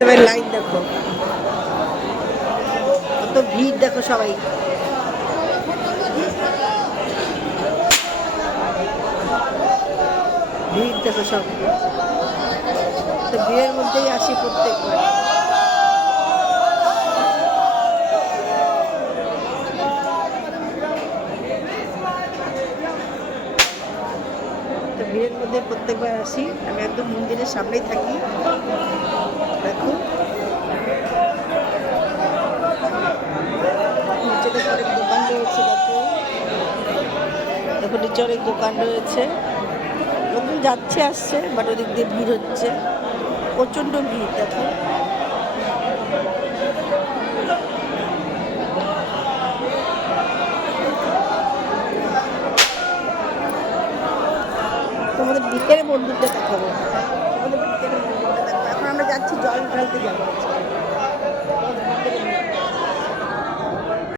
Line দেখো, কত ভিড় দেখো, সবাই ভিড় দেখো সব। তো ভিড়ের মধ্যেই আসি প্রত্যেকবার। তো ভিড়ের মধ্যে প্রত্যেকবার আসি, আমি একদম মন্দিরের সামনেই থাকি। দেখো নিচে দেখো অনেক দোকান রয়েছে, দেখো নিচে অনেক দোকান রয়েছে, লোকজন যাচ্ছে আসছে, বাট ওদিক দিয়ে ভিড় হচ্ছে, প্রচণ্ড ভিড় দেখো। তোমাদের বিকেলে মন্দিরটা দেখাবো, তোমাদের বিকেলে মন্দিরটা দেখো। এখন আমরা যাচ্ছি জল ঢালতে যাবো।